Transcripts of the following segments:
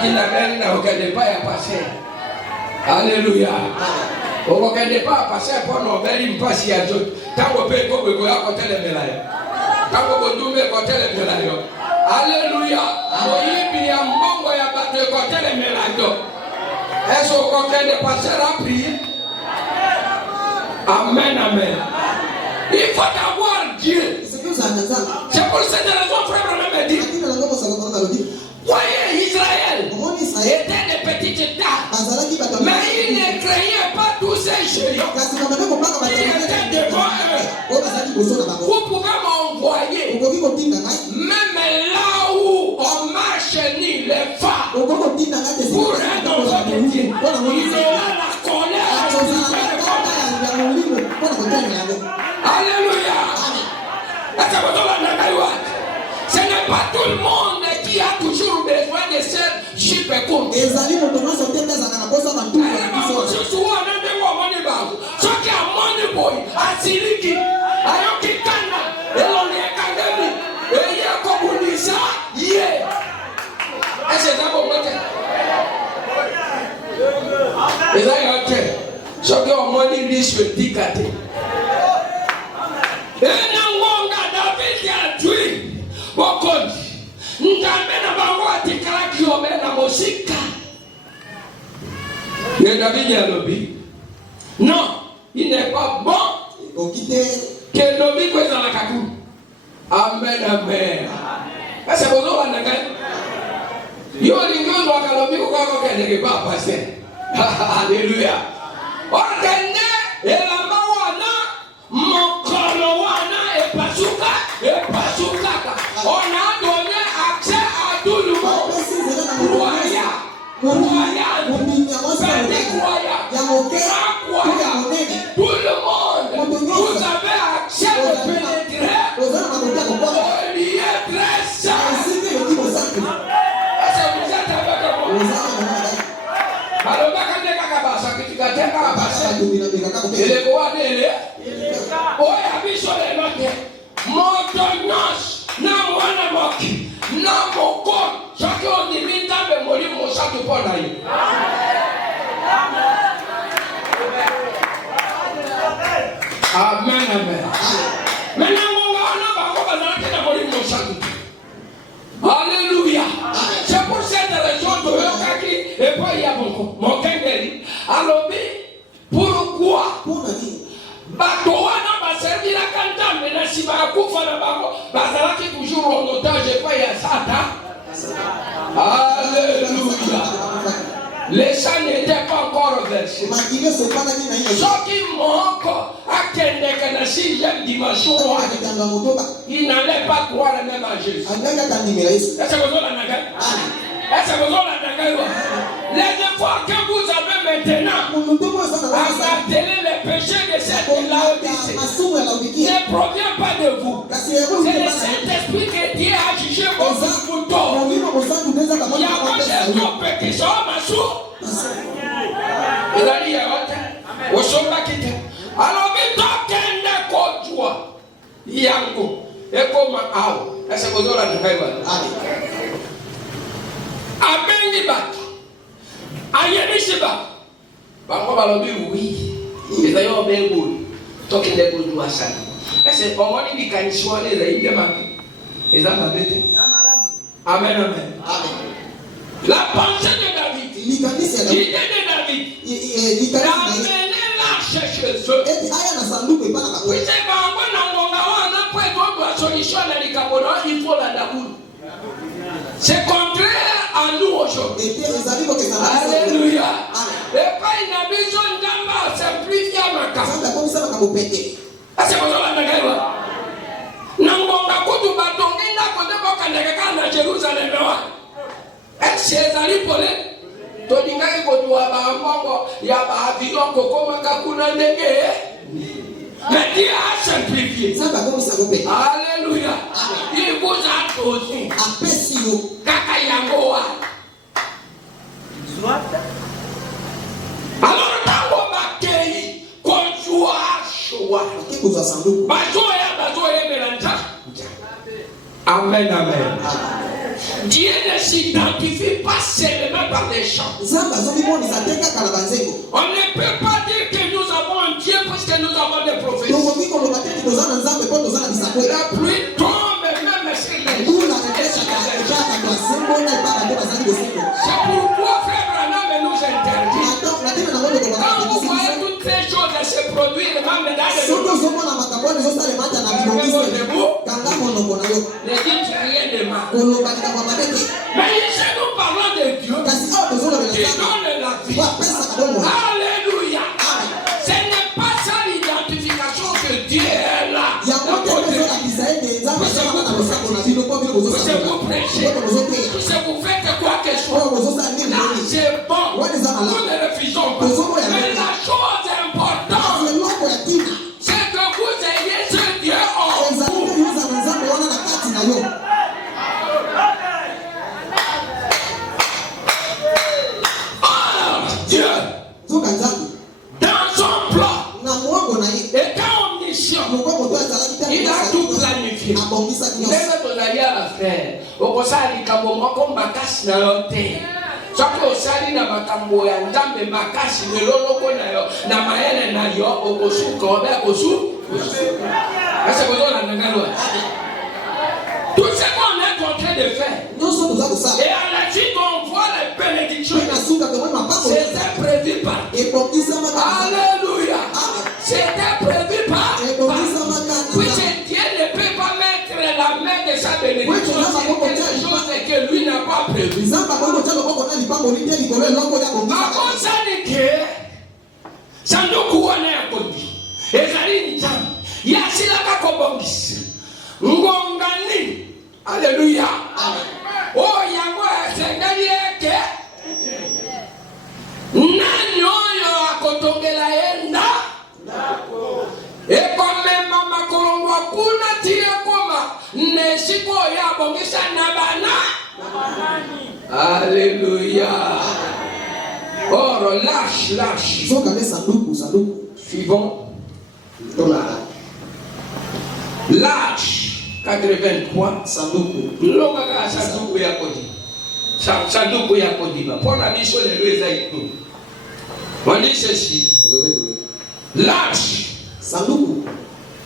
qui n'a pas à passer. Alléluia. Au ne pas passer pour nos belles passes à tout. Quand on peut go à côté les médailles. Quand on peut doumer côté les médailles. Alléluia. Moïbi a mongo ya battu côté les médailles. Est-ce qu'on ne passera à prier? Amen, amen. Il faut avoir Dieu. C'est pour cette raison, frère, on me dit. Voyez, Israël était des petites états, mais ils ne craignaient pas tous ces géants qui étaient devant eux. Vous pouvez m'envoyer, même là où on marche ni les phares, pour un enfant de Dieu. Il aura la colère. Alléluia. Ce n'est pas tout le monde qui a toujours besoin de cette super compte. Ce qui a money boy, a siliki, a yokikana, elone akademi, eye komunisa, ye. Est-ce que ça va vous dire? Ce qui a money riche le dictateur. David a tué Bokondi. Ndamena bawati kala kiomena mosika. Et David a lobby. Non, il n'est pas bon. Que lobby quoi dans la kakou. Amen, amen. Est-ce que vous avez un yo lingo doit que lobby quoi qu'elle ne pas passer. Alléluia. Ordonnez et la mawana mokolo wana et pasuka. On a donné accès à tout le monde. Croyant, tout le monde. Vous avez accès de pénétrer au lieu très saint. Est-ce que vous êtes avec moi? Alors, Montonos, na mwana moki, na moko, chacun on dit minta be mori mo chatu pona yi. Amen, amen. Maintenant on va ba ko bazala ke na mori mo chatu. Alléluia. C'est pour cette raison que yokaki et pas ya boko. Mon kengeli, alobi pourquoi? Batowana baservira kanta mena siba kufa na bango bazalaki toujours en otage pas ya sata. Alléluia. Les sangs n'étaient pas encore versés. Ceux qui manquent à la 6e dimension, ils n'allaient pas croire même à Jésus. Est-ce que vous avez les efforts que vous avez maintenant à marteler les péchés de cette Laodicée ne provient pas de vous. C'est le Saint-Esprit que Dieu a jugé votre couteau. Il y a pas de stop qui sont ma source. Il a dit, alors, mais tant qu'elle n'est qu'au joie, Yango, et comme Ao, est-ce que vous avez la Abengibat, Ayenishiba, Bangobalobi, oui, ils ont bien beau, talking de good to us. Est-ce que pour moi, il can show les aïeux, ils ont ma bête. Amen, amen. La pensée de David, l'idée de David, il a amené l'arche chez eux. Oui, c'est pas un bon endroit, on peut avoir une solution à l'Ikabola, il faut la daboule. C'est contraire à nous aujourd'hui. Alléluia. Et pas une besoin d'amba simplifier ma carte. C'est pour ça que Nangonga kutu batongi na kote boka ndeka na Jerusalem wa. Ezali pole. Toninga ikotu wa bangongo ya ba avion kokoma kakuna ndenge. Mais Dieu a simplifié. Alléluia. Il vous a donné. Kaka yangoa. Alors tango bakei konjua shwa. Bazoya melanja. Amen, amen. Dieu ne s'identifie pas seulement par des champs. On nzambe azomimonisa te kaka na banzembo. On ne peut pas dire que nous avons un Dieu puisque nous avons des prophéties. tokoki koloba te toza na nzambe mpo toza na bisakwe. La pluie tombe même sur les mbula ekesaka ekaka basembo na ebaka te bazali bosembo. C'est pourquoi frère Branham nous interdit. natene nango lokoba Quand vous voyez toutes ces choses se produire même dans les soki ozomona makambo wana ezosalemata na bibongisi kanga monoko na yo ne dites rien de mal. koloba likambo mabe te. Mais ici nous parlons de Dieu kasi awa tozolobela qui nzambe donne la vie. apesaka bomoi. Alléluia. Ce n'est pas ça l'identification que Dieu est là. yango te ezolakisa ete nzambe asalaka na losako na bino mpo bino Puisque vous prêchez, bozoteya puisque vous faites quoi que ce soit. oyo bozosala nini Là, nini c'est bon. wana eza Nous malamu. ne refusons pas. Mais la chose importante, eloko ya ntina c'est que vous ayez ce Dieu en ezali vous. te yoza na nzambe wana na kati na yo. Ah, Dieu, nzoka nzambe dans son plan, na moongo na ye étant omniscient, moko moto azalaki te il a tout planifié. abongisaki nyonso. Ndenge tozali ala frère, okosala likambo moko makasi na yo te. Soki osali na makambo ya nzambe makasi leloloko na yo na mayele na yo okosuka obe Est-ce que vous avez tout ce qu'on est en train de faire, nyonso toza kosala et à la suite on voit les bénédictions, mpe na suka tomoni mapako c'était prévu par ebongisamaka. Alléluia. C'était prévu par ebongisamaka puisque Dieu ne peut pas mettre la main de sa bénédiction sur quelque chose que lui n'a pas prévu. nzambe akoki kotia loboko na lipango lite likolo eloko ya bongisaka. Akosani ke sanduku wana ya kondi ezali nzambe yasilaka kobongisa ngongani. Alléluia. Oh yango esengeli eke nani oyo akotongela ye ndako ekomema makolongwa kuna ti ekoma nesika oyo abongisa na bana. Alléluia. Or lâche nzokanga sanduku suivant tolala lâche 83 sanduku lokaka sanduku ya kodi sanduku ya kodiba mpona biso lelo eza itu. On dit ceci, lâche sanduku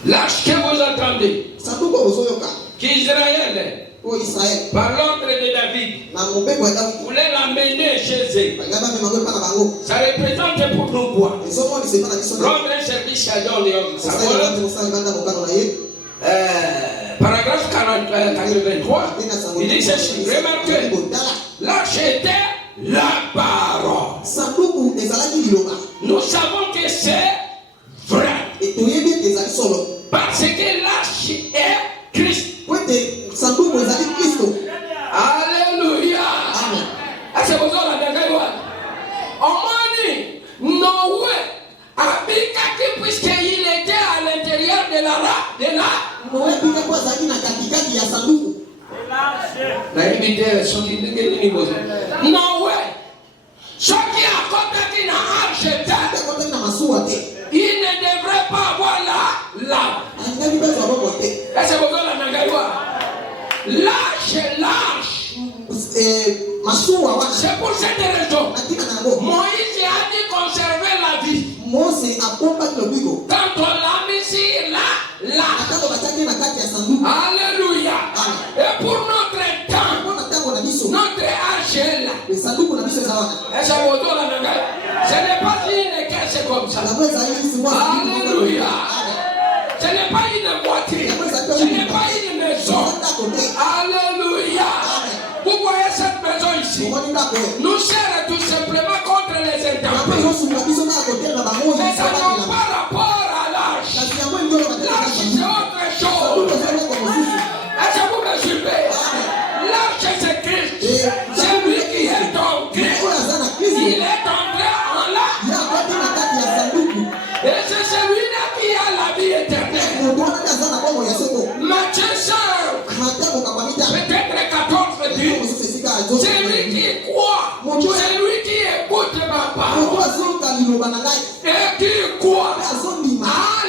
que vous entendez sanduku ozoyoka qu'Israël o Israel par l'ordre de David na mobeko ya Davidi voulait l'amener chez eux. balinga bamema ngo epa na bango Ça représente pour nous quoi? ezomonisa epa na biso Rendre un service à Dieu. osalelate mosala banda mokano na ye. Paragraphe 83, il dit ceci, remarquez, l'arche était la parole. sanduku ezalaki liloba Nous savons que c'est vrai, toyebi ete ezali solo parce que l'arche est Christ. po ete sanduku ezali kristo. Alléluia. Amen. Est-ce que vous avez entendu? Noé habitaki puisqu'il était à l'intérieur de la Noé bine po azalaki na katikati ya sanduku. Noé soki akotaki na arche te, akotaki na masuwa te il ne devrait pas avoir la lame. alingaki bezwa bongo te. Est-ce que vous avez entendu? Lâche. Masuwa wana C'est pour cette raison natina na yango Moïse a dit conserver la vie. Mose akombaki lobiko Quand on l'a mis sur la atango batiaki na kati ya sanduku. Alléluia. Et pour notre temps, mpona ntango na biso notre âge est là. sanduku na biso eza wana Est-ce que vous avez entendu? Ce n'est pas une caisse comme ça. yango ezali Alléluia. Ce n'est pas une voiture. Ce n'est pas une maison. Alléluia. Vous voyez cette maison ici? Nous cherchons tout simplement contre les intempéries. Mais ça n'a pas rapport à l'âge. L'âge, c'est autre chose. Est-ce que vous me suivez? L'âge, c'est Christ. C'est lui qui est en Christ. Il est entré en là. Et c'est celui-là qui a la vie éternelle. Matthieu 5, peut-être 14 dit, c'est lui qui croit, c'est lui qui écoute ma parole et qui croit à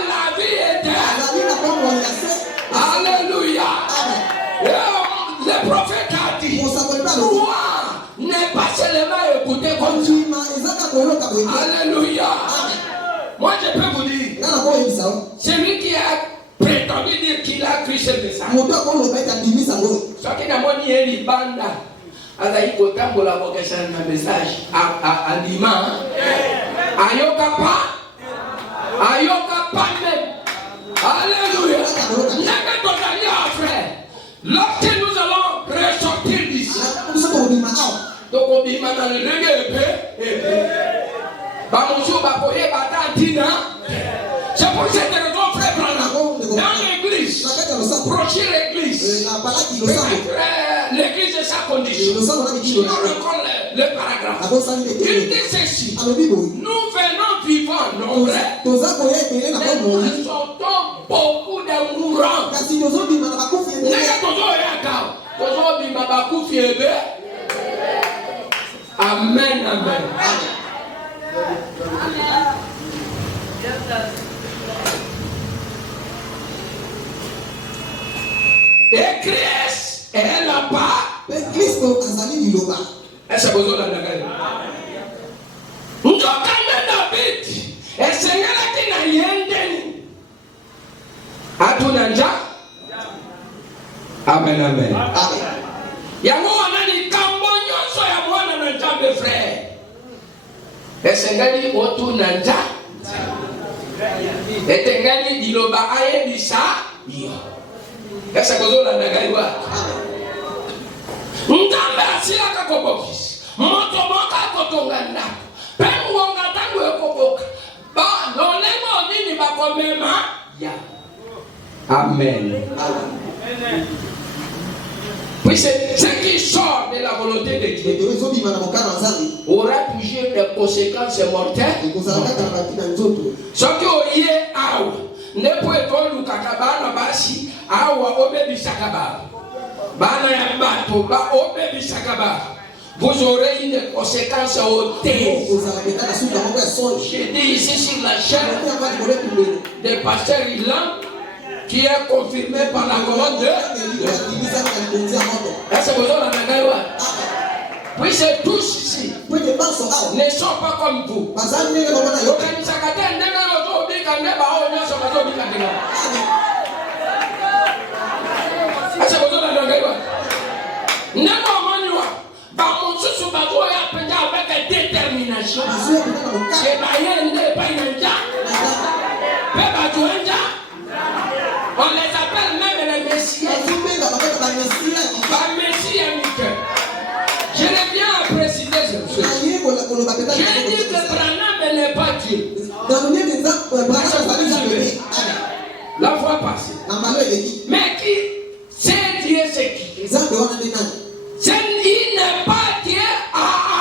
la vie éternelle. Alléluia. Et le prophète a dit, croire n'est pas seulement écouter comme ça. Alléluia. Moi je peux vous dire, celui qui a prétendu dire qu'il a cru ce message, ce qui n'a pas dit une bande, il faut tambola pour que ça un message à l'imam. Ayoka pas même. Alléluia. Lorsque nous allons ressortir d'ici, donc on dit maintenant le c'est pour cette raison, frère Branham, dans l'église, procher l'église, l'église est sa condition. Je reprends le paragraphe. Il dit ceci: nous venons vivants nombreux, nous sortons beaucoup de mourants. Amen, amen. Et Christ est là-bas. Est-ce que vous avez entendu? Nous avons David. Et Seigneur a dit Atunanja. Amen, amen. Yango wanani kambonyo so ya mwana na jambe frère. Et Seigneur dit Otunanja. Et Tengali diloba aye bisa. Est-ce que vous avez entendu? Ngambe asila kakobokis. Moto moka kotonganda. Pengu wonga tangu ekoboka. Ba nolemo nini bakomema? Ya. Amen. Amen. Puis ce qui sort de la volonté de Dieu aura toujours des conséquences mortelles. Ce qui est awa ne peut pas nous kakabana basi awa obebi sakaba. Bana ya bato ba obebi sakaba. Vous aurez une conséquence ôtée. J'ai dit ici sur la chaîne de pasteur Ilan, qui est confirmé par la colonne de est-ce que vous avez entendu? Oui, c'est tous ici ne sont pas comme vous. Est-ce que vous avez entendu? Avec détermination. On les appelle même les messieurs. Je l'ai bien précisé ce soir. Je dis que Branham n'est pas Dieu. La fois passée. Mais qui c'est Dieu, c'est qui? Il n'est pas Dieu à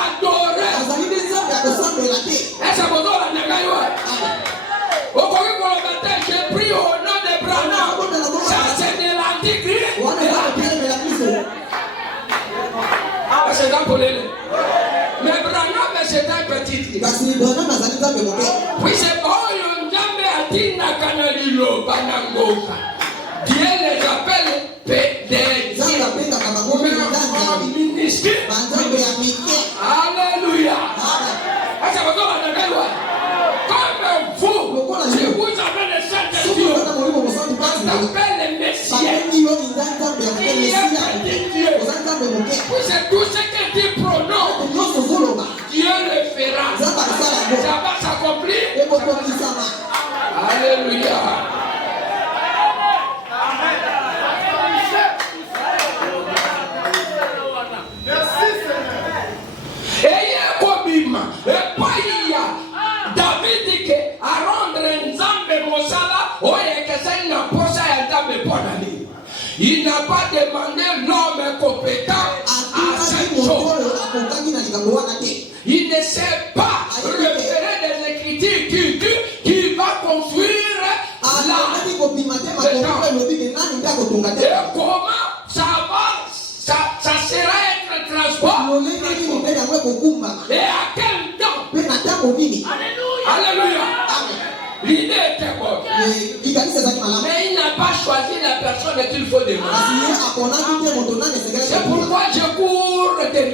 adorer. Est-ce que vous avez j'ai pris au nom de Branham. Ça c'est de l'antichrist. C'est un mais Branham c'est un petit. Oui, c'est pas un Nzambe atina kanalilo banangoka. Dieu les appelle des ministres. Alléluia. Comme vous, si vous avez le Saint-Esprit, on appelle les messieurs. C'est tout ce que tu prononces. Dieu le fera. Ça va s'accomplir. Alléluia. David dit que à rendre Nzambe Mosala, il n'a pas demandé l'homme compétent à cette chose. Il ne sait pas référer des écritures qui va construire la et comment ça sera être transport et à quel temps. Alléluia. L'idée était bonne. Mais il n'a pas choisi la personne qu'il faut demander. C'est pourquoi je cours derrière.